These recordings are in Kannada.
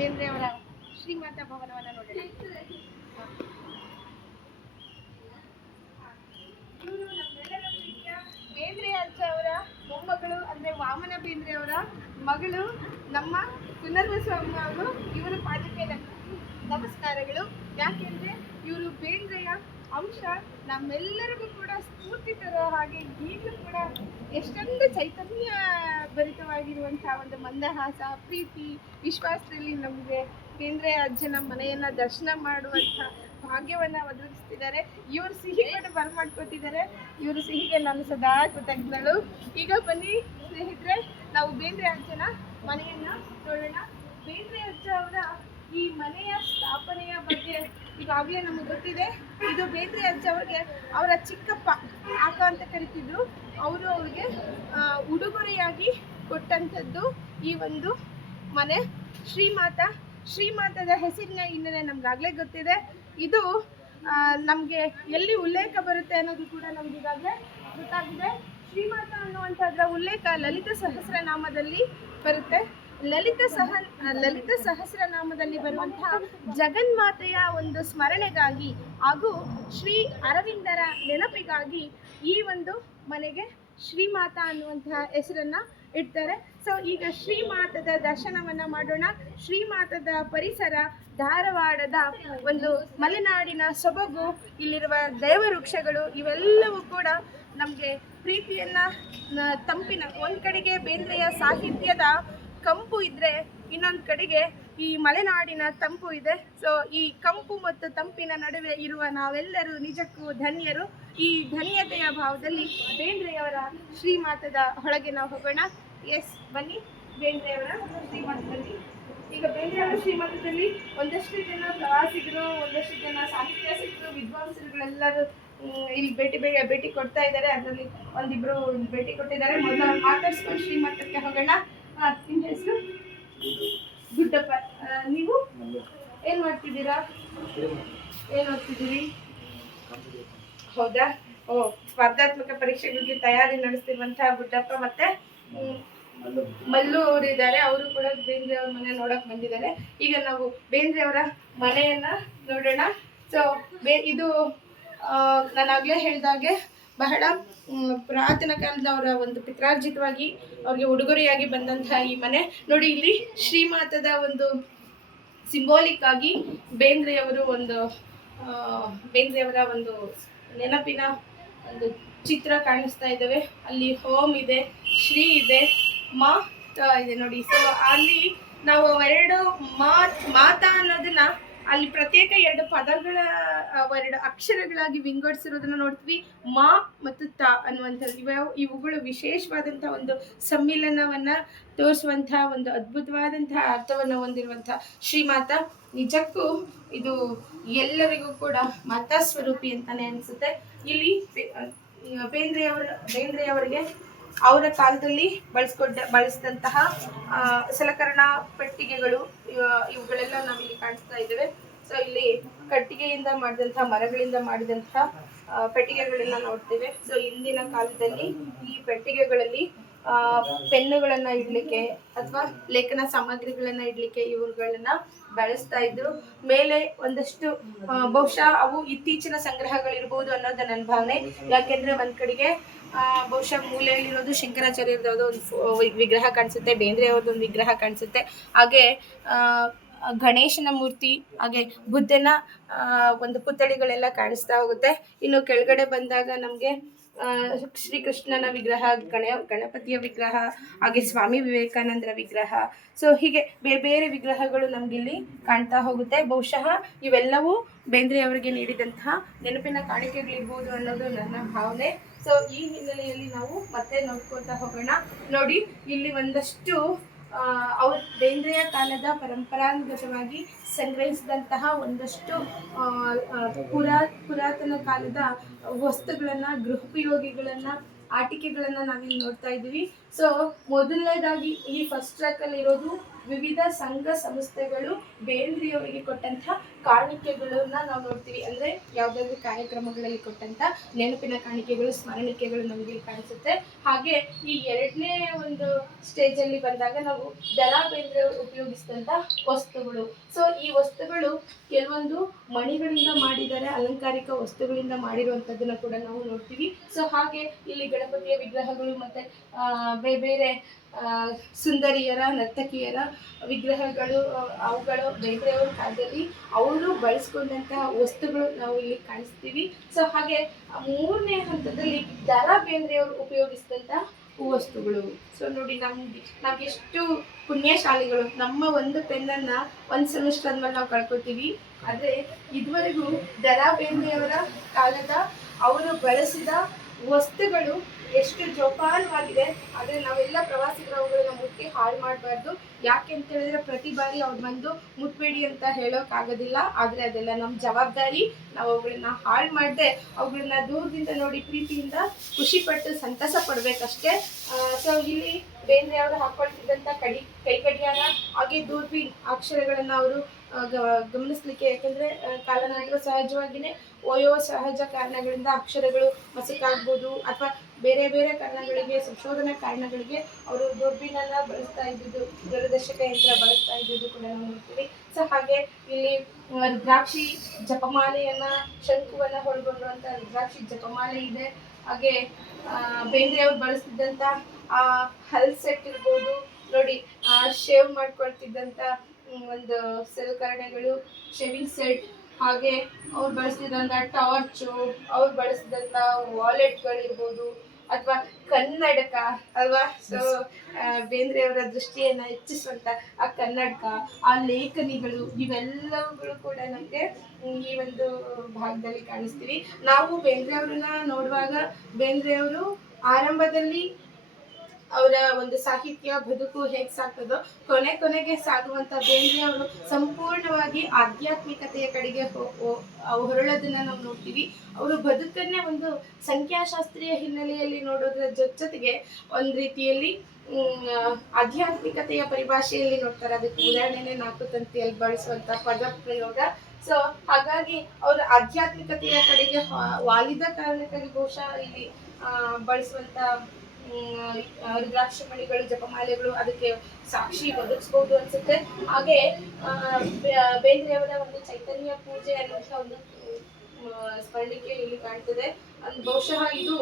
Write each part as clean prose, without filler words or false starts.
ಬೇಂದ್ರೆಯವರ ಶ್ರೀಮಾತ ಭವನವನ್ನು ನೋಡೋಣ. ಇವರು ನಮ್ಮೆಲ್ಲರ ಪ್ರೀತಿಯ ಬೇಂದ್ರೆ ಅಜ್ಜ ಅವರ ಮೊಮ್ಮಗಳು ಅಂದ್ರೆ ವಾಮನ ಬೇಂದ್ರೆ ಅವರ ಮಗಳು ನಮ್ಮ ಪುನರ್ವಸು ಅವರು. ಇವರು ಪಾದಕ್ಕೆ ನಮಸ್ಕಾರಗಳು. ಯಾಕೆಂದ್ರೆ ಇವರು ಬೇಂದ್ರೆಯ ಅಂಶ ನಮ್ಮೆಲ್ಲರಿಗೂ ಕೂಡ ಸ್ಫೂರ್ತಿ ತರೋ ಹಾಗೆ ಈಗಲೂ ಕೂಡ ಎಷ್ಟೊಂದು ಚೈತನ್ಯ ಭರಿತವಾಗಿರುವಂತಹ ಒಂದು ಮಂದಹಾಸ, ಪ್ರೀತಿ, ವಿಶ್ವಾಸದಲ್ಲಿ ನಮಗೆ ಬೇಂದ್ರೆ ಅಜ್ಜನ ಮನೆಯನ್ನ ದರ್ಶನ ಮಾಡುವಂಥ ಭಾಗ್ಯವನ್ನ ಒದಗಿಸ್ತಿದ್ದಾರೆ. ಇವರು ಸಿಹಿ ಕೊಟ್ಟು ಬರ್ಮಾಡ್ಕೊತಿದ್ದಾರೆ. ಇವರು ಸಿಹಿಗೆ ನಾನು ಸದಾ ಕೃತಜ್ಞಳು. ಈಗ ಬನ್ನಿ ಸ್ನೇಹಿತರೆ, ನಾವು ಬೇಂದ್ರೆ ಅಜ್ಜನ ಮನೆಯನ್ನ ನೋಡೋಣ. ಬೇಂದ್ರೆ ಅಜ್ಜ ಅವರ ಈ ಮನೆಯ ಸ್ಥಾಪನೆಯ ಬಗ್ಗೆ ಈಗಾಗಲೇ ನಮಗೆ ಗೊತ್ತಿದೆ. ಇದು ಬೇಂದ್ರೆ ಅಜ್ಜ ಅವ್ರಿಗೆ ಅವರ ಚಿಕ್ಕಪ್ಪ ಆಕ ಅಂತ ಕರಿತಿದ್ರು. ಅವರು ಅವ್ರಿಗೆ ಉಡುಗೊರೆಯಾಗಿ ಕೊಟ್ಟಂಥದ್ದು ಈ ಒಂದು ಮನೆ. ಶ್ರೀಮಾತದ ಹೆಸರಿನ ಹಿನ್ನೆಲೆ ನಮ್ಗಾಗಲೇ ಗೊತ್ತಿದೆ. ಇದು ನಮಗೆ ಎಲ್ಲಿ ಉಲ್ಲೇಖ ಬರುತ್ತೆ ಅನ್ನೋದು ಕೂಡ ನಮ್ಗೆ ಈಗಾಗಲೇ ಗೊತ್ತಾಗಿದೆ. ಶ್ರೀಮಾತ ಅನ್ನುವಂಥದ್ರ ಉಲ್ಲೇಖ ಲಲಿತ ಸಹಸ್ರನಾಮದಲ್ಲಿ ಬರುತ್ತೆ. ಲಲಿತ ಸಹಸ್ರನಾಮದಲ್ಲಿ ಬರುವಂತಹ ಜಗನ್ಮಾತೆಯ ಒಂದು ಸ್ಮರಣೆಗಾಗಿ ಹಾಗೂ ಶ್ರೀ ಅರವಿಂದರ ನೆನಪಿಗಾಗಿ ಈ ಒಂದು ಮನೆಗೆ ಶ್ರೀಮಾತ ಅನ್ನುವಂತಹ ಹೆಸರನ್ನ ಇಡ್ತಾರೆ. ಸೊ ಈಗ ಶ್ರೀಮಾತದ ದರ್ಶನವನ್ನ ಮಾಡೋಣ. ಶ್ರೀಮಾತದ ಪರಿಸರ, ಧಾರವಾಡದ ಒಂದು ಮಲೆನಾಡಿನ ಸೊಬಗು, ಇಲ್ಲಿರುವ ದೇವವೃಕ್ಷಗಳು ಇವೆಲ್ಲವೂ ಕೂಡ ನಮಗೆ ಪ್ರೀತಿಯನ್ನ, ತಂಪಿನ ಒಂದ್ ಕಡೆಗೆ ಬೇಂದ್ರೆಯ ಸಾಹಿತ್ಯದ ಕಂಪು ಇದ್ರೆ, ಇನ್ನೊಂದು ಕಡೆಗೆ ಈ ಮಲೆನಾಡಿನ ತಂಪು ಇದೆ. ಸೊ ಈ ಕಂಪು ಮತ್ತು ತಂಪಿನ ನಡುವೆ ಇರುವ ನಾವೆಲ್ಲರೂ ನಿಜಕ್ಕೂ ಧನ್ಯರು. ಈ ಧನ್ಯತೆಯ ಭಾವದಲ್ಲಿ ಬೇಂದ್ರೆಯವರ ಶ್ರೀಮಾತದ ಹೊಳಗೆ ನಾವು ಹೋಗೋಣ. ಎಸ್, ಬನ್ನಿ ಬೇಂದ್ರೆಯವರ ಶ್ರೀಮಾತದಲ್ಲಿ. ಈಗ ಬೇಂದ್ರೆಯವರ ಶ್ರೀಮಾತದಲ್ಲಿ ಒಂದಷ್ಟು ಜನ ಪ್ರವಾಸಿಗರು, ಒಂದಷ್ಟು ಜನ ಸಾಹಿತ್ಯಾಸಕ್ತರು, ವಿದ್ವಾಂಸರುಗಳೆಲ್ಲರೂ ಇಲ್ಲಿ ಭೇಟಿ ಕೊಡ್ತಾ ಇದ್ದಾರೆ. ಅದರಲ್ಲಿ ಒಂದಿಬ್ರು ಭೇಟಿ ಕೊಟ್ಟಿದ್ದಾರೆ. ಮೊದಲು ಮಾತಾಡ್ಸ್ಕೊಂಡು ಶ್ರೀಮಠಕ್ಕೆ ಹೋಗೋಣ. ನಿಮ್ಮ ಹೆಸರು? ಗುಡ್ಡಪ್ಪ. ನೀವು ಏನ್ ಮಾಡ್ತಿದ್ದೀರಾ? ಏನ್ ಓದ್ತಿದ್ದೀರಿ? ಹೌದಾ? ಓ, ಸ್ಪರ್ಧಾತ್ಮಕ ಪರೀಕ್ಷೆಗಳಿಗೆ ತಯಾರಿ ನಡೆಸ್ತಿರುವಂತಹ ಗುಡ್ಡಪ್ಪ ಮತ್ತೆ ಮಲ್ಲು ಅವರು ಇದ್ದಾರೆ. ಅವರು ಕೂಡ ಬೇಂದ್ರೆ ಅವ್ರ ಮನೆ ನೋಡಕ್ ಬಂದಿದ್ದಾರೆ. ಈಗ ನಾವು ಬೇಂದ್ರೆ ಅವರ ಮನೆಯನ್ನ ನೋಡೋಣ. ಸೊ ಇದು ನಾನಾಗ್ಲೇ ಹೇಳಿದಾಗೆ ಬಹಳ ಪುರಾತನ ಕಾಲದವರ ಒಂದು ಪಿತ್ರಾರ್ಜಿತವಾಗಿ ಅವ್ರಿಗೆ ಉಡುಗೊರೆಯಾಗಿ ಬಂದಂತಹ ಈ ಮನೆ ನೋಡಿ. ಇಲ್ಲಿ ಶ್ರೀಮಾತದ ಒಂದು ಸಿಂಬಾಲಿಕ್ ಆಗಿ ಬೇಂದ್ರೆಯವರ ಒಂದು ನೆನಪಿನ ಒಂದು ಚಿತ್ರ ಕಾಣಿಸ್ತಾ ಇದ್ದಾವೆ. ಅಲ್ಲಿ ಹೋಮ್ ಇದೆ, ಶ್ರೀ ಇದೆ, ಇದೆ ನೋಡಿ. ಸೊ ಅಲ್ಲಿ ನಾವು ಎರಡು ಮಾತಾ ಅನ್ನೋದನ್ನ ಅಲ್ಲಿ ಪ್ರತ್ಯೇಕ ಎರಡು ಪದಗಳ ಎರಡು ಅಕ್ಷರಗಳಾಗಿ ವಿಂಗಡಿಸಿರೋದನ್ನ ನೋಡ್ತೀವಿ. ಮಾ ಮತ್ತು ತ ಅನ್ನುವಂಥದ್ದು ಇವುಗಳು ವಿಶೇಷವಾದಂತಹ ಒಂದು ಸಮ್ಮಿಲನವನ್ನ ತೋರಿಸುವಂತಹ ಒಂದು ಅದ್ಭುತವಾದಂತಹ ಅರ್ಥವನ್ನು ಹೊಂದಿರುವಂತಹ ಶ್ರೀಮಾತ. ನಿಜಕ್ಕೂ ಇದು ಎಲ್ಲರಿಗೂ ಕೂಡ ಮಾತಾ ಸ್ವರೂಪಿ ಅಂತಾನೆ ಅನಿಸುತ್ತೆ. ಇಲ್ಲಿ ಬೇಂದ್ರೆಯವರಿಗೆ ಅವರ ಕಾಲದಲ್ಲಿ ಬಳಸಿದಂತಹ ಸಲಕರಣಾ ಪೆಟ್ಟಿಗೆಗಳು ಇವುಗಳೆಲ್ಲ ನಾವಿಲ್ಲಿ ಕಾಣಿಸ್ತಾ ಇದ್ದೇವೆ. ಸೊ ಇಲ್ಲಿ ಕಟ್ಟಿಗೆಯಿಂದ ಮಾಡಿದಂತಹ, ಮರಗಳಿಂದ ಮಾಡಿದಂತಹ ಪೆಟ್ಟಿಗೆಗಳನ್ನ ನೋಡ್ತೇವೆ. ಸೊ ಇಂದಿನ ಕಾಲದಲ್ಲಿ ಈ ಪೆಟ್ಟಿಗೆಗಳಲ್ಲಿ ಪೆನ್ನುಗಳನ್ನ ಇಡ್ಲಿಕ್ಕೆ ಅಥವಾ ಲೇಖನ ಸಾಮಗ್ರಿಗಳನ್ನ ಇಡ್ಲಿಕ್ಕೆ ಇವುಗಳನ್ನ ಬಳಸ್ತಾ ಇದ್ರು. ಮೇಲೆ ಒಂದಷ್ಟು ಬಹುಶಃ ಅವು ಇತ್ತೀಚಿನ ಸಂಗ್ರಹಗಳಿರ್ಬೋದು ಅನ್ನೋದು ನನ್ನ ಭಾವನೆ. ಯಾಕೆಂದ್ರೆ ಒಂದ್ ಕಡೆಗೆ ಬಹುಶಃ ಮೂಲೆಯಲ್ಲಿರೋದು ಶಂಕರಾಚಾರ್ಯರದ್ದು ಒಂದು ವಿಗ್ರಹ ಕಾಣಿಸುತ್ತೆ, ಬೇಂದ್ರೆ ಅವ್ರದ್ದೊಂದು ವಿಗ್ರಹ ಕಾಣಿಸುತ್ತೆ, ಹಾಗೆ ಗಣೇಶನ ಮೂರ್ತಿ, ಹಾಗೆ ಬುದ್ಧನ ಒಂದು ಪುತ್ಥಳಿಗಳೆಲ್ಲ ಕಾಣಿಸ್ತಾ ಹೋಗುತ್ತೆ. ಇನ್ನು ಕೆಳಗಡೆ ಬಂದಾಗ ನಮಗೆ ಶ್ರೀಕೃಷ್ಣನ ವಿಗ್ರಹ, ಗಣಪತಿಯ ವಿಗ್ರಹ, ಹಾಗೆ ಸ್ವಾಮಿ ವಿವೇಕಾನಂದರ ವಿಗ್ರಹ. ಸೊ ಹೀಗೆ ಬೇರೆ ಬೇರೆ ವಿಗ್ರಹಗಳು ನಮಗಿಲ್ಲಿ ಕಾಣ್ತಾ ಹೋಗುತ್ತೆ. ಬಹುಶಃ ಇವೆಲ್ಲವೂ ಬೇಂದ್ರೆ ಅವರಿಗೆ ನೀಡಿದಂತಹ ನೆನಪಿನ ಕಾಣಿಕೆಗಳಿರ್ಬೋದು ಅನ್ನೋದು ನನ್ನ ಭಾವನೆ. ಸೊ ಈ ಹಿನ್ನೆಲೆಯಲ್ಲಿ ನಾವು ಮತ್ತೆ ನೋಡ್ಕೊತಾ ಹೋಗೋಣ. ನೋಡಿ, ಇಲ್ಲಿ ಒಂದಷ್ಟು ಅವ್ರ ಬೇಂದ್ರೆಯ ಕಾಲದ ಪರಂಪರಾಗತವಾಗಿ ಸಂಗ್ರಹಿಸಿದಂತಹ ಒಂದಷ್ಟು ಪುರಾತನ ಕಾಲದ ವಸ್ತುಗಳನ್ನ, ಗೃಹೋಪಯೋಗಿಗಳನ್ನ, ಆಟಿಕೆಗಳನ್ನ ನಾವಿಲ್ಲಿ ನೋಡ್ತಾ ಇದ್ದೀವಿ. ಸೊ ಮೊದಲನೇದಾಗಿ ಈ ಫಸ್ಟ್ ಟ್ರ್ಯಾಕ್ ಅಲ್ಲಿ ಇರೋದು ವಿವಿಧ ಸಂಘ ಸಂಸ್ಥೆಗಳು ಬೇಂದ್ರೆಯವರಿಗೆ ಕೊಟ್ಟಂತಹ ಕಾಣಿಕೆಗಳನ್ನ ನಾವು ನೋಡ್ತೀವಿ. ಅಂದ್ರೆ ಯಾವ್ದಾದ್ರು ಕಾರ್ಯಕ್ರಮಗಳಲ್ಲಿ ಕೊಟ್ಟಂತ ನೆನಪಿನ ಕಾಣಿಕೆಗಳು, ಸ್ಮರಣಿಕೆಗಳು ನಮಗೆ ಕಾಣಿಸುತ್ತೆ. ಹಾಗೆ ಈ ಎರಡನೇ ಒಂದು ಸ್ಟೇಜ್ ಅಲ್ಲಿ ಬಂದಾಗ ನಾವು ದರಾ ಬೇಂದ್ರೆ ಉಪಯೋಗಿಸಿದಂತ ವಸ್ತುಗಳು. ಸೊ ಈ ವಸ್ತುಗಳು ಕೆಲವೊಂದು ಮಣಿಗಳಿಂದ ಮಾಡಿದ್ದಾರೆ, ಅಲಂಕಾರಿಕ ವಸ್ತುಗಳಿಂದ ಮಾಡಿರುವಂತದ್ದನ್ನ ಕೂಡ ನಾವು ನೋಡ್ತೀವಿ. ಸೊ ಹಾಗೆ ಇಲ್ಲಿ ಗಣಪತಿಯ ವಿಗ್ರಹಗಳು ಮತ್ತೆ ಬೇರೆ ಬೇರೆ ಸುಂದರಿಯರ, ನರ್ತಕಿಯರ ವಿಗ್ರಹಗಳು, ಅವುಗಳು ಬೇಂದ್ರೆಯವರ ಕಾಲದಲ್ಲಿ ಅವರು ಬಳಸ್ಕೊಂಡಂತಹ ವಸ್ತುಗಳು ನಾವು ಇಲ್ಲಿ ಕಾಣಿಸ್ತೀವಿ. ಸೊ ಹಾಗೆ ಮೂರನೇ ಹಂತದಲ್ಲಿ ದರಾ ಬೇಂದ್ರೆಯವರು ಉಪಯೋಗಿಸಿದಂತಹ ವಸ್ತುಗಳು. ಸೊ ನೋಡಿ, ನಮ್ಗೆ ಎಷ್ಟು ಪುಣ್ಯಶಾಲಿಗಳು. ನಮ್ಮ ಒಂದು ಪೆನ್ನನ್ನ ಒಂದು ಸೆಮಿಸ್ಟರ್ ಆದ್ಮೇಲೆ ನಾವು ಕಳ್ಕೊತೀವಿ. ಆದ್ರೆ ಇದುವರೆಗೂ ದರಾ ಬೇಂದ್ರೆಯವರ ಕಾಲದ ಅವರು ಬಳಸಿದ ವಸ್ತುಗಳು ಎಷ್ಟು ಜೋಪಾನವಾಗಿದೆ. ಆದರೆ ನಾವೆಲ್ಲ ಪ್ರವಾಸಿಗರು ಅವುಗಳನ್ನ ಮುಟ್ಟಿ ಹಾಳು ಮಾಡಬಾರ್ದು. ಯಾಕೆ ಅಂತ ಹೇಳಿದ್ರೆ ಪ್ರತಿ ಬಾರಿ ಅವ್ರು ಬಂದು ಮುಟ್ಬೇಡಿ ಅಂತ ಹೇಳೋಕ್ಕಾಗೋದಿಲ್ಲ. ಆದರೆ ಅದೆಲ್ಲ ನಮ್ಮ ಜವಾಬ್ದಾರಿ. ನಾವು ಅವುಗಳನ್ನ ಹಾಳು ಮಾಡದೆ ಅವುಗಳನ್ನ ದೂರದಿಂದ ನೋಡಿ ಪ್ರೀತಿಯಿಂದ ಖುಷಿ ಪಟ್ಟು ಸಂತಸ ಪಡ್ಬೇಕಷ್ಟೇ. ಸೊ ಇಲ್ಲಿ ಬೇಂದ್ರೆ ಅವರು ಹಾಕೊಳ್ತಿದ್ದಂಥ ಕೈ ಗಡಿಯಾರ, ಹಾಗೆ ದೂರಬೀನ್ ಅಕ್ಷರಗಳನ್ನ ಅವರು ಗಮನಿಸ್ಲಿಕ್ಕೆ, ಯಾಕಂದ್ರೆ ಕಾಲನಂತರ ಸಹಜವಾಗಿಯೇ ಓಯೋ ಸಹಜ ಕಾರಣಗಳಿಂದ ಅಕ್ಷರಗಳು ಮಸಕಾಗ್ಬೋದು ಅಥವಾ ಬೇರೆ ಬೇರೆ ಕಾರಣಗಳಿಗೆ, ಸಂಶೋಧನಾ ಕಾರಣಗಳಿಗೆ ಅವರು ದೂರಬೀನನ್ನ ಬಳಸ್ತಾ ಇದ್ದಿದ್ದು, ದೂರದರ್ಶಕ ಯಂತ್ರ ಬಳಸ್ತಾ ಇದ್ದಿದ್ದು ಕೂಡ ನಾವು ನೋಡ್ತೀವಿ. ಸೊ ಹಾಗೆ ಇಲ್ಲಿ ರುದ್ರಾಕ್ಷಿ ಜಪಮಾಲೆಯನ್ನ, ಶಂಕುವನ್ನ ಒಳಗೊಂಡಿರುವಂತ ರುದ್ರಾಕ್ಷಿ ಜಪಮಾಲೆ ಇದೆ. ಹಾಗೆ ಬೇಂದ್ರೆ ಅವ್ರು ಬಳಸ್ತಿದ್ದಂತ ಹಲ್ ಸೆಟ್ ಇರ್ಬೋದು ನೋಡಿ, ಶೇವ್ ಮಾಡ್ಕೊಳ್ತಿದ್ದಂತ ಒಂದು ಸಲಕರಣೆಗಳು, ಶೇವಿಂಗ್ ಸೆಟ್. ಹಾಗೆ ಅವ್ರು ಬಳಸ್ತಿದ್ದಂಥ ಟಾರ್ಚು, ಅವ್ರು ಬಳಸಿದಂಥ ವಾಲೆಟ್ಗಳಿರ್ಬೋದು ಅಥವಾ ಕನ್ನಡಕ ಅಲ್ವಾ. ಸೊ ಬೇಂದ್ರೆಯವರ ದೃಷ್ಟಿಯನ್ನು ಹೆಚ್ಚಿಸುವಂಥ ಆ ಕನ್ನಡಕ, ಆ ಲೇಖನಿಗಳು, ಇವೆಲ್ಲವುಗಳು ಕೂಡ ನಮಗೆ ಈ ಒಂದು ಭಾಗದಲ್ಲಿ ಕಾಣಿಸ್ತೀವಿ. ನಾವು ಬೇಂದ್ರೆಯವ್ರನ್ನ ನೋಡುವಾಗ ಬೇಂದ್ರೆಯವರು ಆರಂಭದಲ್ಲಿ ಅವರ ಒಂದು ಸಾಹಿತ್ಯ ಬದುಕು ಹೇಗೆ ಸಾಗ್ತದೋ ಕೊನೆಗೆ ಸಾಗುವಂತ ಬೇಂದ್ರೆ ಅವರು ಸಂಪೂರ್ಣವಾಗಿ ಆಧ್ಯಾತ್ಮಿಕತೆಯ ಕಡೆಗೆ ಹೊರಳೋದನ್ನ ನಾವು ನೋಡ್ತೀವಿ. ಅವರು ಬದುಕನ್ನೇ ಒಂದು ಸಂಖ್ಯಾಶಾಸ್ತ್ರೀಯ ಹಿನ್ನೆಲೆಯಲ್ಲಿ ನೋಡೋದ್ರ ಜೊತೆಗೆ ಒಂದು ರೀತಿಯಲ್ಲಿ ಆಧ್ಯಾತ್ಮಿಕತೆಯ ಪರಿಭಾಷೆಯಲ್ಲಿ ನೋಡ್ತಾರೆ. ಅದಕ್ಕೆ ಉದಾಹರಣೆನೇ ನಾಲ್ಕು ತಂತಿಯಲ್ಲಿ ಬಳಸುವಂತ ಪದ ಪ್ರಯೋಗ. ಸೊ ಹಾಗಾಗಿ ಅವರು ಆಧ್ಯಾತ್ಮಿಕತೆಯ ಕಡೆಗೆ ವಾಲಿದ ಕಾರಣಕ್ಕಾಗಿ ಬಹುಶಃ ಇಲ್ಲಿ ಬಳಸುವಂತ ರುದ್ರಾಕ್ಷ ಮಣಿಗಳು, ಜಪಮಾಲೆಗಳು ಅದಕ್ಕೆ ಸಾಕ್ಷಿ ಒದಗಿಸಬಹುದು ಅನ್ಸುತ್ತೆ. ಹಾಗೆ ಬೇಂದ್ರೆಯವರ ಒಂದು ಚೈತನ್ಯ ಪೂಜೆ ಅನ್ನುವಂಥ ಒಂದು ಸ್ಮರಣಿಕೆ ಇಲ್ಲಿ ಕಾಣ್ತದೆ. ಬಹುಶಃ ಇದು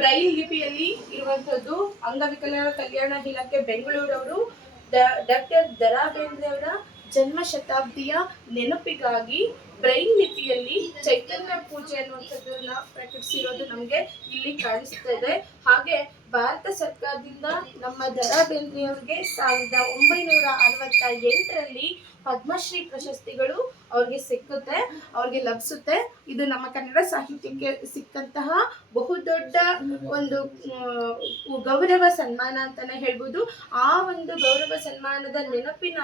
ಬ್ರೈಲ್ ಲಿಪಿಯಲ್ಲಿ ಇರುವಂತದ್ದು. ಅಂಗವಿಕಲರ ಕಲ್ಯಾಣ ಇಲಾಖೆ ಬೆಂಗಳೂರವರು ಡಾಕ್ಟರ್ ದರಾ ಬೇಂದ್ರೆ ಅವರ ಜನ್ಮ ಶತಾಬ್ದಿಯ ನೆನಪಿಗಾಗಿ ಬ್ರೈಲ್ ಲಿಪಿಯಲ್ಲಿ ಚೈತನ್ಯ ಪೂಜೆ ಅನ್ನುವಂಥದ್ದನ್ನ ಪ್ರಕಟಿಸಿರೋದು ನಮಗೆ ಇಲ್ಲಿ ಕಾಣಿಸ್ತಾ ಇದೆ. ಹಾಗೆ ಭಾರತ ಸರ್ಕಾರದಿಂದ ನಮ್ಮ ದರಾ ಬೇಂದ್ರೆಯವರಿಗೆ 1968ರಲ್ಲಿ ಪದ್ಮಶ್ರೀ ಪ್ರಶಸ್ತಿಗಳು ಅವ್ರಿಗೆ ಸಿಕ್ಕುತ್ತೆ, ಅವ್ರಿಗೆ ಲಭಿಸುತ್ತೆ. ಇದು ನಮ್ಮ ಕನ್ನಡ ಸಾಹಿತ್ಯಕ್ಕೆ ಸಿಕ್ಕಂತಹ ಬಹುದೊಡ್ಡ ಒಂದು ಗೌರವ ಸನ್ಮಾನ ಅಂತಾನೆ ಹೇಳ್ಬೋದು. ಆ ಒಂದು ಗೌರವ ಸನ್ಮಾನದ ನೆನಪಿನ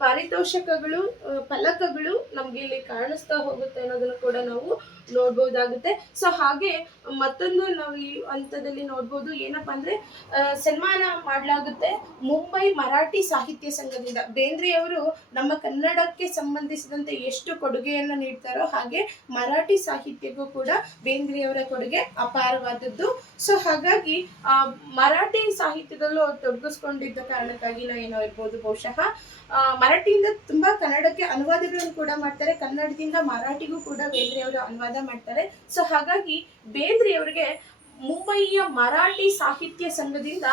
ಪಾರಿತೋಷಕಗಳು, ಫಲಕಗಳು ನಮ್ಗೆ ಇಲ್ಲಿ ಕಾಣಿಸ್ತಾ ಹೋಗುತ್ತೆ ಅನ್ನೋದನ್ನು ಕೂಡ ನಾವು ನೋಡ್ಬೋದಾಗುತ್ತೆ. ಸೊ ಹಾಗೆ ಮತ್ತೊಂದು ನಾವು ಈ ಹಂತದಲ್ಲಿ ನೋಡ್ಬೋದು, ಏನಪ್ಪಾ ಅಂದ್ರೆ ಸನ್ಮಾನ ಮಾಡಲಾಗುತ್ತೆ ಮುಂಬೈ ಮರಾಠಿ ಸಾಹಿತ್ಯ ಸಂಘದಿಂದ. ಬೇಂದ್ರೆಯವರು ನಮ್ಮ ಕನ್ನಡಕ್ಕೆ ಸಂಬಂಧಿಸಿದಂತೆ ಎಷ್ಟು ಕೊಡುಗೆಯನ್ನು ನೀಡ್ತಾರೋ ಹಾಗೆ ಮರಾಠಿ ಸಾಹಿತ್ಯಕ್ಕೂ ಕೂಡ ಬೇಂದ್ರೆಯವರ ಕೊಡುಗೆ ಅಪಾರವಾದದ್ದು. ಸೊ ಹಾಗಾಗಿ ಮರಾಠಿ ಸಾಹಿತ್ಯದಲ್ಲೂ ತೊಡಗಿಸ್ಕೊಂಡಿದ್ದ ಕಾರಣಕ್ಕಾಗಿ ಏನೋ ಇರ್ಬೋದು. ಬಹುಶಃ ಮರಾಠಿಯಿಂದ ತುಂಬಾ ಕನ್ನಡಕ್ಕೆ ಅನುವಾದಗಳನ್ನು ಕೂಡ ಮಾಡ್ತಾರೆ, ಕನ್ನಡದಿಂದ ಮರಾಠಿಗೂ ಕೂಡ ಬೇಂದ್ರೆಯವರು ಅನುವಾದ ಮಾಡ್ತಾರೆ. ಸೊ ಹಾಗಾಗಿ ಬೇಂದ್ರೆಯವರಿಗೆ ಮುಂಬಯಿಯ ಮರಾಠಿ ಸಾಹಿತ್ಯ ಸಂಘದಿಂದ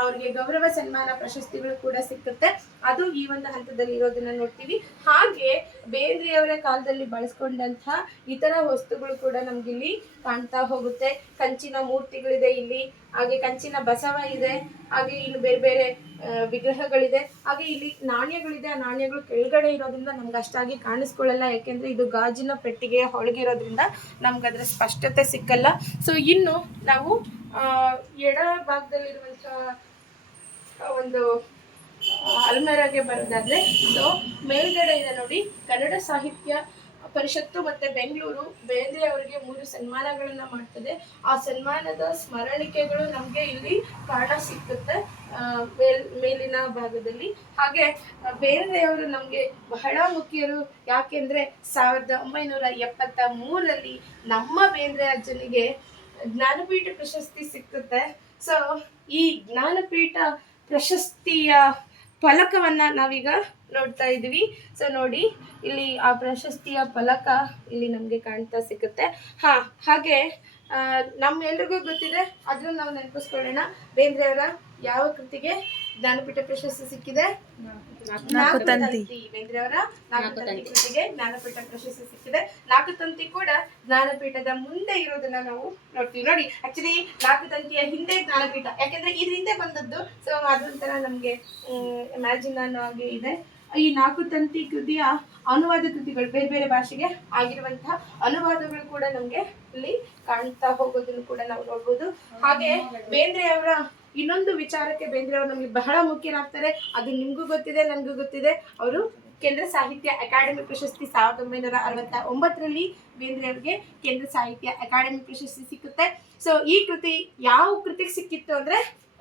ಅವ್ರಿಗೆ ಗೌರವ ಸನ್ಮಾನ ಪ್ರಶಸ್ತಿಗಳು ಕೂಡ ಸಿಕ್ಕುತ್ತೆ. ಅದು ಈ ಒಂದು ಹಂತದಲ್ಲಿ ಇರೋದನ್ನ ನೋಡ್ತೀವಿ. ಹಾಗೆ ಬೇಂದ್ರೆಯವರ ಕಾಲದಲ್ಲಿ ಬಳಸ್ಕೊಂಡಂತಹ ಇತರ ವಸ್ತುಗಳು ಕೂಡ ನಮ್ಗಿಲ್ಲಿ ಕಾಣ್ತಾ ಹೋಗುತ್ತೆ. ಕಂಚಿನ ಮೂರ್ತಿಗಳಿದೆ ಇಲ್ಲಿ, ಹಾಗೆ ಕಂಚಿನ ಬಸವ ಇದೆ, ಹಾಗೆ ಇನ್ನು ಬೇರೆ ಬೇರೆ ವಿಗ್ರಹಗಳಿದೆ. ಹಾಗೆ ಇಲ್ಲಿ ನಾಣ್ಯಗಳಿದೆ. ಆ ನಾಣ್ಯಗಳು ಕೆಳಗಡೆ ಇರೋದ್ರಿಂದ ನಮ್ಗೆ ಅಷ್ಟಾಗಿ ಕಾಣಿಸ್ಕೊಳ್ಳಲ್ಲ, ಯಾಕೆಂದ್ರೆ ಇದು ಗಾಜಿನ ಪೆಟ್ಟಿಗೆ ಹೊಳಗೆ ಇರೋದ್ರಿಂದ ನಮ್ಗೆ ಅದರ ಸ್ಪಷ್ಟತೆ ಸಿಕ್ಕಲ್ಲ. ಸೊ ಇನ್ನು ನಾವು ಎಡ ಭಾಗದಲ್ಲಿರುವಂತಹ ಒಂದು ಅಲ್ಮೇರಾಗೆ ಬರೋದಾದ್ರೆ, ಸೊ ಮೇಲ್ಗಡೆ ಇದೆ ನೋಡಿ, ಕನ್ನಡ ಸಾಹಿತ್ಯ ಪರಿಷತ್ತು ಮತ್ತೆ ಬೆಂಗಳೂರು ಬೇಂದ್ರೆ ಅವರಿಗೆ 3 ಸನ್ಮಾನಗಳನ್ನ ಮಾಡ್ತದೆ. ಆ ಸನ್ಮಾನದ ಸ್ಮರಣಿಕೆಗಳು ನಮ್ಗೆ ಇಲ್ಲಿ ಕಾಣ ಸಿಕ್ಕುತ್ತೆ. ಮೇಲಿನ ಭಾಗದಲ್ಲಿ. ಹಾಗೆ ಬೇಂದ್ರೆಯವರು ನಮಗೆ ಬಹಳ ಮುಖ್ಯರು. ಯಾಕೆಂದ್ರೆ 1973ರಲ್ಲಿ ನಮ್ಮ ಬೇಂದ್ರೆ ಅಜ್ಜನಿಗೆ ಜ್ಞಾನಪೀಠ ಪ್ರಶಸ್ತಿ ಸಿಕ್ಕುತ್ತೆ. ಸೊ ಈ ಜ್ಞಾನಪೀಠ ಪ್ರಶಸ್ತಿಯ ಫಲಕವನ್ನ ನಾವೀಗ ನೋಡ್ತಾ ಇದೀವಿ. ಸೊ ನೋಡಿ, ಇಲ್ಲಿ ಆ ಪ್ರಶಸ್ತಿಯ ಫಲಕ ಇಲ್ಲಿ ನಮ್ಗೆ ಕಾಣ್ತಾ ಸಿಗುತ್ತೆ. ಹಾಗೆ ನಮ್ಮೆಲ್ರಿಗೂ ಗೊತ್ತಿದೆ, ಅದನ್ನು ನಾವು ನೆನಪಿಸ್ಕೊಳ್ಳೋಣ. ಬೇಂದ್ರೆಯವರ ಯಾವ ಕೃತಿಗೆ ಜ್ಞಾನಪೀಠ ಪ್ರಶಸ್ತಿ ಸಿಕ್ಕಿದೆ? ನಾಕುತಂತಿ. ಬೇಂದ್ರೆಯವರ ನಾಕುತಂತಿ ಕೃತಿಗೆ ಜ್ಞಾನಪೀಠ ಪ್ರಶಸ್ತಿ ಸಿಕ್ಕಿದೆ. ನಾಕುತಂತಿ ಕೂಡ ಜ್ಞಾನಪೀಠದ ಮುಂದೆ ಇರೋದನ್ನ ನಾವು ನೋಡ್ತೀವಿ. ನೋಡಿ, ಆಕ್ಚುಲಿ ನಾಕುತಂತಿಯ ಹಿಂದೆ ಜ್ಞಾನಪೀಠ, ಯಾಕೆಂದ್ರೆ ಇದ್ರ ಹಿಂದೆ ಬಂದದ್ದು. ಸೊ ಅದೊಂಥರ ನಮ್ಗೆ ಇಮ್ಯಾಜಿನ್ ಆಗಿ ಇದೆ. ಈ ನಾಕುತಂತಿ ಕೃತಿಯ ಅನುವಾದ ಕೃತಿಗಳು, ಬೇರೆ ಬೇರೆ ಭಾಷೆಗೆ ಆಗಿರುವಂತಹ ಅನುವಾದಗಳು ಕೂಡ ನಮ್ಗೆ ಇಲ್ಲಿ ಕಾಣ್ತಾ ಹೋಗೋದನ್ನು ಕೂಡ ನಾವು ನೋಡ್ಬೋದು. ಹಾಗೆ ಬೇಂದ್ರೆಯವರ ಇನ್ನೊಂದು ವಿಚಾರಕ್ಕೆ ಬೇಂದ್ರೆಯವರು ನಮ್ಗೆ ಬಹಳ ಮುಖ್ಯರಾಗ್ತಾರೆ. ಅದು ನಿಮ್ಗೂ ಗೊತ್ತಿದೆ, ನನ್ಗೂ ಗೊತ್ತಿದೆ. ಅವರು ಕೇಂದ್ರ ಸಾಹಿತ್ಯ ಅಕಾಡೆಮಿ ಪ್ರಶಸ್ತಿ 1969ರಲ್ಲಿ ಬೇಂದ್ರೆಯವರಿಗೆ ಕೇಂದ್ರ ಸಾಹಿತ್ಯ ಅಕಾಡೆಮಿ ಪ್ರಶಸ್ತಿ ಸಿಕ್ಕುತ್ತೆ. ಸೊ ಈ ಕೃತಿ ಯಾವ ಕೃತಿಗೆ ಸಿಕ್ಕಿತ್ತು ಅಂದ್ರೆ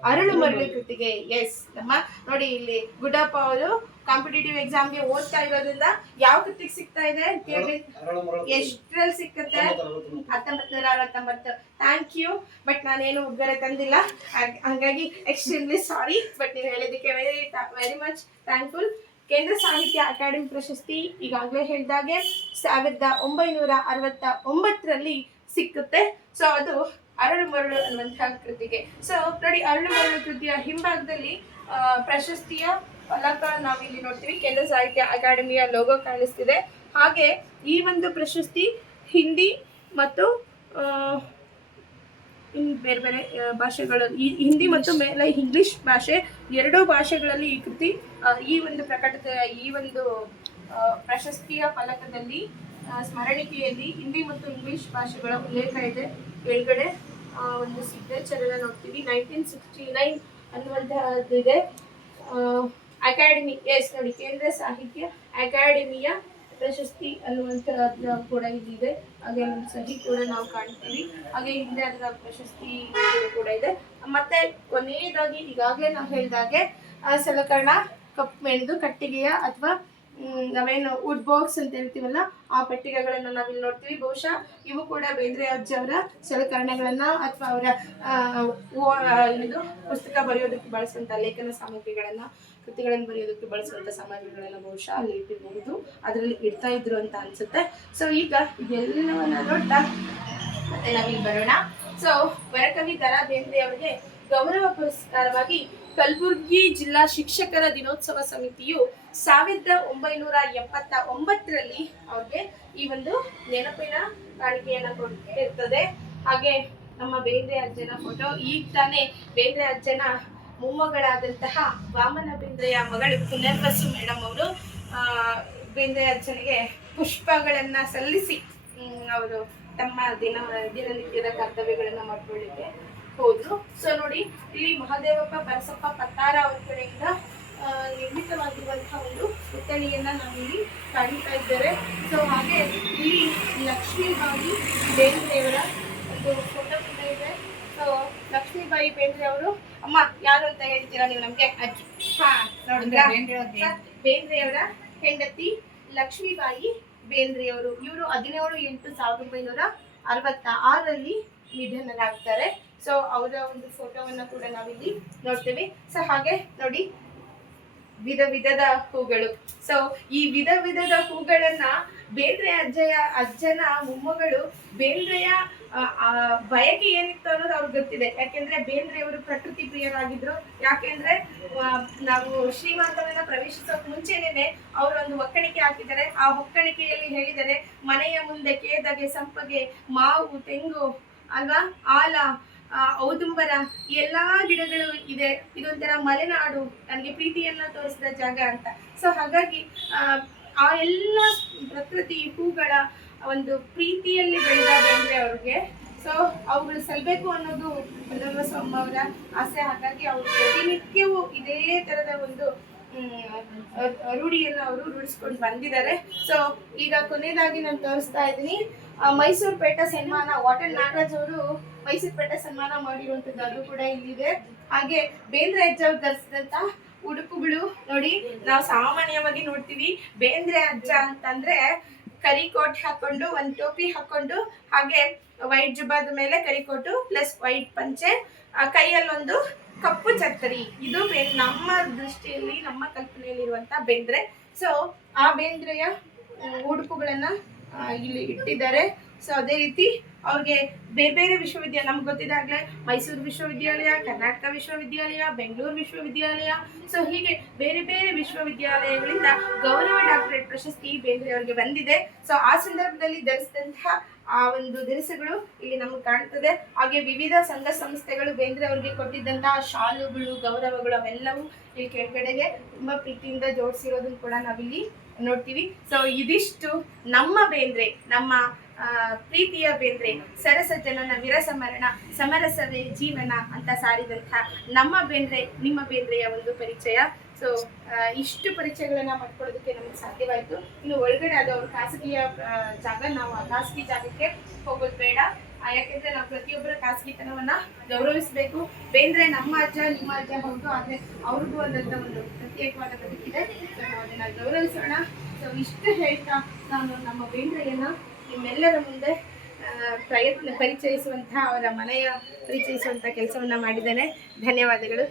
ಅರಳು ಮರಳು ಕೃತಿಗೆ. ಎಸ್, ನಮ್ಮ ನೋಡಿ ಇಲ್ಲಿ ಗುಡ್ಡಪ್ಪ ಅವರು ಕಾಂಪಿಟೇಟಿವ್ ಎಕ್ಸಾಮ್ಗೆ ಓದ್ತಾ ಇರೋದ್ರಿಂದ ಯಾವ ಕೃತಿಗೆ ಸಿಗ್ತಾ ಇದೆ? ಎಷ್ಟ್ರಲ್ಲಿ ಸಿಕ್ಕತ್ತೆ? 1969. Thank you. ಬಟ್ ನಾನೇನು ಉಡುಗೊರೆ ತಂದಿಲ್ಲ, ಹಂಗಾಗಿ ಎಕ್ಸ್ಟ್ರೀಮ್ಲಿ ಸಾರಿ. ಬಟ್ ನೀವು ಹೇಳಿದ್ದಕ್ಕೆ ವೆರಿ ಮಚ್ ಥ್ಯಾಂಕ್ಫುಲ್. ಕೇಂದ್ರ ಸಾಹಿತ್ಯ ಅಕಾಡೆಮಿ ಪ್ರಶಸ್ತಿ ಈಗಾಗಲೇ ಹೇಳಿದಾಗೆ 1969ರಲ್ಲಿ ಸಿಕ್ಕುತ್ತೆ. ಸೊ ಅದು ಅರಳು ಮರಳು ಅನ್ನುವಂತಹ ಕೃತಿಗೆ. ಸೊ ನೋಡಿ, ಅರಳು ಮರಳು ಕೃತಿಯ ಹಿಂಭಾಗದಲ್ಲಿ ಪ್ರಶಸ್ತಿಯ ಫಲಕ ನಾವಿಲ್ಲಿ ನೋಡ್ತೀವಿ. ಕೇಂದ್ರ ಸಾಹಿತ್ಯ ಅಕಾಡೆಮಿಯ ಲೋಗೋ ಕಾಣಿಸ್ತಿದೆ. ಹಾಗೆ ಈ ಒಂದು ಪ್ರಶಸ್ತಿ ಹಿಂದಿ ಮತ್ತು ಬೇರೆ ಬೇರೆ ಭಾಷೆಗಳು, ಹಿಂದಿ ಮತ್ತು ಇಂಗ್ಲಿಷ್ ಭಾಷೆ, ಎರಡೂ ಭಾಷೆಗಳಲ್ಲಿ ಈ ಕೃತಿ ಈ ಒಂದು ಈ ಒಂದು ಪ್ರಶಸ್ತಿಯ ಫಲಕದಲ್ಲಿ ಸ್ಮರಣಿಕೆಯಲ್ಲಿ ಹಿಂದಿ ಮತ್ತು ಇಂಗ್ಲಿಷ್ ಭಾಷೆಗಳ ಉಲ್ಲೇಖ ಇದೆ. ಕೆಳಗಡೆ ಒಂದು ಸಿಗ್ನೇಚರ್ ಎಲ್ಲ ನೋಡ್ತೀವಿ. 1969 ಅನ್ನುವಂತಹದ್ದಿದೆ. ಅಕಾಡೆಮಿ, ಎಸ್ ನೋಡಿ, ಕೇಂದ್ರ ಸಾಹಿತ್ಯ ಅಕಾಡೆಮಿಯ ಪ್ರಶಸ್ತಿ ಅನ್ನುವಂಥದ್ದು ಕೂಡ ಇಲ್ಲಿದೆ. ಹಾಗೆ ಒಂದು ಸಹಿ ಕೂಡ ನಾವು ಕಾಣ್ತೀವಿ. ಹಾಗೆ ಹಿಂದೆ ಅದರ ಪ್ರಶಸ್ತಿ ಕೂಡ ಇದೆ. ಮತ್ತೆ ಕೊನೆಯದಾಗಿ ಈಗಾಗಲೇ ನಾವು ಹೇಳಿದಾಗೆ ಸಲಕರಣ, ಕಪ್ ಮೆಣದು, ಕಟ್ಟಿಗೆಯ ಅಥವಾ ನಾವೇನು ವುಡ್ ಬಾಕ್ಸ್ ಅಂತ ಹೇಳ್ತೀವಲ್ಲ, ಆ ಪೆಟ್ಟಿಗೆಗಳನ್ನು ನಾವಿಲ್ಲಿ ನೋಡ್ತೀವಿ. ಬಹುಶಃ ಇವು ಕೂಡ ಬೇಂದ್ರೆ ಅಜ್ಜವರ ಸಲಕರಣೆಗಳನ್ನ ಅಥವಾ ಅವರ ಪುಸ್ತಕ ಬರೆಯೋದಕ್ಕೆ ಬಳಸುವಂತ ಲೇಖನ ಸಾಮಗ್ರಿಗಳನ್ನ, ಕೃತಿಗಳನ್ನು ಬರೆಯೋದಕ್ಕೆ ಬಳಸುವಂತ ಸಾಮಗ್ರಿಗಳನ್ನ ಬಹುಶಃ ಅಲ್ಲಿ ಇಟ್ಟಿರಬಹುದು, ಅದರಲ್ಲಿ ಇಡ್ತಾ ಇದ್ರು ಅಂತ ಅನ್ಸುತ್ತೆ. ಸೊ ಈಗ ಇದೆಲ್ಲವನ್ನ ನೋಡ್ತಾ ಮತ್ತೆ ನಾವಿಲ್ಲಿ ಬರೋಣ. ಸೊ ವರಕವಿ ದರಾ ಬೇಂದ್ರೆ ಅವರಿಗೆ ಗೌರವ ಪುರಸ್ಕಾರವಾಗಿ ಕಲಬುರಗಿ ಜಿಲ್ಲಾ ಶಿಕ್ಷಕರ ದಿನೋತ್ಸವ ಸಮಿತಿಯು 1979ರಲ್ಲಿ ಅವ್ರಿಗೆ ಈ ಒಂದು ನೆನಪಿನ ಕಾಣಿಕೆಯನ್ನ ಕೊಟ್ಟಿರ್ತದೆ. ಹಾಗೆ ನಮ್ಮ ಬೇಂದ್ರೆ ಅಜ್ಜನ ಫೋಟೋ. ಈಗ ತಾನೇ ಬೇಂದ್ರೆ ಅಜ್ಜನ ಮೊಮ್ಮಗಳಾದಂತಹ ವಾಮನ ಬೇಂದ್ರೆಯ ಮಗಳು ಪುನರ್ವಸು ಮೇಡಮ್ ಅವರು ಬೇಂದ್ರೆ ಅಜ್ಜನಿಗೆ ಪುಷ್ಪಗಳನ್ನ ಸಲ್ಲಿಸಿ ಅವರು ತಮ್ಮ ದಿನನಿತ್ಯದ ಕರ್ತವ್ಯಗಳನ್ನ ಮಾಡ್ಕೊಳ್ಳಿಕ್ಕೆ ಹೋದ್ರು. ಸೊ ನೋಡಿ, ಇಲ್ಲಿ ಮಹಾದೇವಪ್ಪ ಬರಸಪ್ಪ ಪತ್ತಾರ ಅವ್ರ ಕಡೆಯಿಂದ ನಿರ್ಮಿತವಾಗಿರುವಂತಹ ಒಂದು ಪುತ್ಥಳಿಯನ್ನ ನಾವಿಲ್ಲಿ ಕಾಣ್ತಾ ಇದ್ದಾರೆ. ಸೊ ಹಾಗೆ ಇಲ್ಲಿ ಲಕ್ಷ್ಮೀಬಾಯಿ ಬೇಂದ್ರೆಯವರ ಒಂದು ಫೋಟೋ ಕೂಡ ಇದೆ. ಸೊ ಲಕ್ಷ್ಮೀಬಾಯಿ ಬೇಂದ್ರೆ ಅವರು, ಅಮ್ಮ ಯಾರು ಅಂತ ಹೇಳ್ತೀರಾ ನೀವು ನಮ್ಗೆ? ಅಜ್ಜಿ. ನೋಡಿದ್ರ, ಬೇಂದ್ರೆಯವರ ಹೆಂಡತಿ ಲಕ್ಷ್ಮೀಬಾಯಿ ಬೇಂದ್ರೆಯವರು. ಇವರು 17/8/1966ರಲ್ಲಿ ನಿಧನರಾಗ್ತಾರೆ. ಸೊ ಅವರ ಒಂದು ಫೋಟೋವನ್ನ ಕೂಡ ನಾವಿಲ್ಲಿ ನೋಡ್ತೇವೆ. ಸೊ ಹಾಗೆ ನೋಡಿ, ವಿಧ ವಿಧದ ಹೂಗಳು. ಸೊ ಈ ವಿಧ ವಿಧದ ಹೂಗಳನ್ನ ಬೇಂದ್ರೆ ಅಜ್ಜನ ಮೊಮ್ಮಗಳು ಬೇಂದ್ರೆಯ ಬಯಕೆ ಏನಿತ್ತು ಅನ್ನೋದು ಅವ್ರಿಗೆ ಗೊತ್ತಿದೆ. ಯಾಕೆಂದ್ರೆ ಬೇಂದ್ರೆಯವರು ಪ್ರಕೃತಿ ಪ್ರಿಯರಾಗಿದ್ರು. ಯಾಕೆಂದ್ರೆ ನಾವು ಶ್ರೀಮಂತವನ್ನ ಪ್ರವೇಶಿಸೋಕ್ ಮುಂಚೆನೇನೆ ಅವರು ಒಂದು ಒಕ್ಕಣಿಕೆ ಹಾಕಿದ್ದಾರೆ. ಆ ಒಕ್ಕಣಿಕೆಯಲ್ಲಿ ಹೇಳಿದರೆ, ಮನೆಯ ಮುಂದೆ ಕೇದಗೆ, ಸಂಪಗೆ, ಮಾವು, ತೆಂಗು ಅಲ್ವಾ, ಆಲ, ಔದುಂಬರ, ಎಲ್ಲಾ ಗಿಡಗಳು ಇದೆ. ಇದೊಂಥರ ಮಲೆನಾಡು, ನನಗೆ ಪ್ರೀತಿಯನ್ನ ತೋರಿಸಿದ ಜಾಗ ಅಂತ. ಸೊ ಹಾಗಾಗಿ ಆ ಎಲ್ಲ ಪ್ರಕೃತಿ ಹೂಗಳ ಒಂದು ಪ್ರೀತಿಯಲ್ಲಿ ಬೆಳೆದ ಬೇಂದ್ರೆ ಅವ್ರಿಗೆ. ಸೊ ಅವ್ರು ಸಲ್ಬೇಕು ಅನ್ನೋದು ಪುನರ್ವಸಮ್ಮ ಅವರ ಆಸೆ. ಹಾಗಾಗಿ ಅವರು ಪ್ರತಿನಿತ್ಯವೂ ಇದೇ ತರದ ಒಂದು ರೂಢಿಯನ್ನು ಅವರು ರೂಢಿಸ್ಕೊಂಡು ಬಂದಿದ್ದಾರೆ. ಸೊ ಈಗ ಕೊನೆಯದಾಗಿ ನಾನು ತೋರಿಸ್ತಾ ಇದ್ದೀನಿ, ಮೈಸೂರು ಪೇಟ ಸನ್ಮಾನ ವಾಟರ್ ನಾಗರಾಜ್ ಅವರು ಮೈಸೂರು ಪೇಟೆ ಸನ್ಮಾನ ಮಾಡಿರುವಂಥದ್ದು ಅದು ಕೂಡ ಇಲ್ಲಿದೆ. ಹಾಗೆ ಬೇಂದ್ರೆ ಅಜ್ಜ ಅವ್ರು ಧರಿಸಿದಂತ ಉಡುಪುಗಳು ನೋಡಿ, ನಾವು ಸಾಮಾನ್ಯವಾಗಿ ನೋಡ್ತೀವಿ ಬೇಂದ್ರೆ ಅಜ್ಜ ಅಂತಂದ್ರೆ ಕರಿ ಕೋಟ್ ಹಾಕೊಂಡು ಒಂದು ಟೋಪಿ ಹಾಕೊಂಡು ಹಾಗೆ ವೈಟ್ ಜುಬ್ಬಾದ ಮೇಲೆ ಕರಿಕೋಟು ಪ್ಲಸ್ ವೈಟ್ ಪಂಚೆ, ಕೈಯಲ್ಲೊಂದು ಕಪ್ಪು ಛತ್ರಿ. ಇದು ನಮ್ಮ ದೃಷ್ಟಿಯಲ್ಲಿ ನಮ್ಮ ಕಲ್ಪನೆಯಲ್ಲಿರುವಂತ ಬೇಂದ್ರೆ. ಸೊ ಆ ಬೇಂದ್ರೆಯ ಉಡುಪುಗಳನ್ನ ಇಲ್ಲಿ ಇಟ್ಟಿದ್ದಾರೆ. ಸೊ ಅದೇ ರೀತಿ ಅವ್ರಿಗೆ ಬೇರೆ ಬೇರೆ ವಿಶ್ವವಿದ್ಯಾಲಯ ನಮ್ಗೆ ಗೊತ್ತಿದ್ದಾಗಲೇ ಮೈಸೂರು ವಿಶ್ವವಿದ್ಯಾಲಯ, ಕರ್ನಾಟಕ ವಿಶ್ವವಿದ್ಯಾಲಯ, ಬೆಂಗಳೂರು ವಿಶ್ವವಿದ್ಯಾಲಯ, ಸೊ ಹೀಗೆ ಬೇರೆ ಬೇರೆ ವಿಶ್ವವಿದ್ಯಾಲಯಗಳಿಂದ ಗೌರವ ಡಾಕ್ಟರೇಟ್ ಪ್ರಶಸ್ತಿ ಬೇಂದ್ರೆ ಅವರಿಗೆ ಬಂದಿದೆ. ಸೊ ಆ ಸಂದರ್ಭದಲ್ಲಿ ಧರಿಸಿದಂತಹ ಆ ಒಂದು ದಿನಸುಗಳು ಇಲ್ಲಿ ನಮಗೆ ಕಾಣ್ತದೆ. ಹಾಗೆ ವಿವಿಧ ಸಂಘ ಸಂಸ್ಥೆಗಳು ಬೇಂದ್ರೆ ಅವರಿಗೆ ಕೊಟ್ಟಿದ್ದಂತಹ ಶಾಲುಗಳು, ಗೌರವಗಳು ಅವೆಲ್ಲವೂ ಇಲ್ಲಿ ಕೆಳಗಡೆಗೆ ತುಂಬಾ ಪ್ರೀತಿಯಿಂದ ಜೋಡಿಸಿರೋದನ್ನು ಕೂಡ ನಾವಿಲ್ಲಿ ನೋಡ್ತೀವಿ. ಸೊ ಇದಿಷ್ಟು ನಮ್ಮ ಬೇಂದ್ರೆ, ನಮ್ಮ ಪ್ರೀತಿಯ ಬೇಂದ್ರೆ, ಸರಸ ಜನನ ವಿರಸ ಮರಣ ಸಮರಸವೇ ಜೀವನ ಅಂತ ಸಾರಿದಂಥ ನಮ್ಮ ಬೇಂದ್ರೆ, ನಿಮ್ಮ ಬೇಂದ್ರೆಯ ಒಂದು ಪರಿಚಯ. ಸೊ ಇಷ್ಟು ಪರಿಚಯಗಳನ್ನ ಮಾಡ್ಕೊಳ್ಳೋದಕ್ಕೆ ನಮಗೆ ಸಾಧ್ಯವಾಯಿತು. ಇನ್ನು ಒಳಗಡೆ ಅದು ಅವ್ರ ಖಾಸಗಿಯ ಜಾಗ, ನಾವು ಆ ಖಾಸಗಿ ಜಾಗಕ್ಕೆ ಹೋಗೋದು ಬೇಡ. ಯಾಕೆಂದ್ರೆ ನಾವು ಪ್ರತಿಯೊಬ್ಬರ ಖಾಸಗಿತನವನ್ನ ಗೌರವಿಸಬೇಕು. ಬೇಂದ್ರೆ ನಮ್ಮ ಅಜ್ಜ, ನಿಮ್ಮ ಅಜ್ಜ ಹೌದು, ಆದ್ರೆ ಅವ್ರಿಗೂ ಆದಂತ ಒಂದು ಪ್ರತ್ಯೇಕವಾದ ಬದುಕಿದೆ. ನಾವು ಅದನ್ನ ಗೌರವಿಸೋಣ. ಸೊ ಇಷ್ಟು ಹೇಳ್ತಾ ನಾನು ನಮ್ಮ ಬೇಂದ್ರೆಯನ್ನ ನಿಮ್ಮೆಲ್ಲರ ಮುಂದೆ ಪರಿಚಯಿಸುವಂತಹ, ಅವರ ಮನೆಯ ಪರಿಚಯಿಸುವಂತಹ ಕೆಲಸವನ್ನ ಮಾಡಿದ್ದೇನೆ. ಧನ್ಯವಾದಗಳು.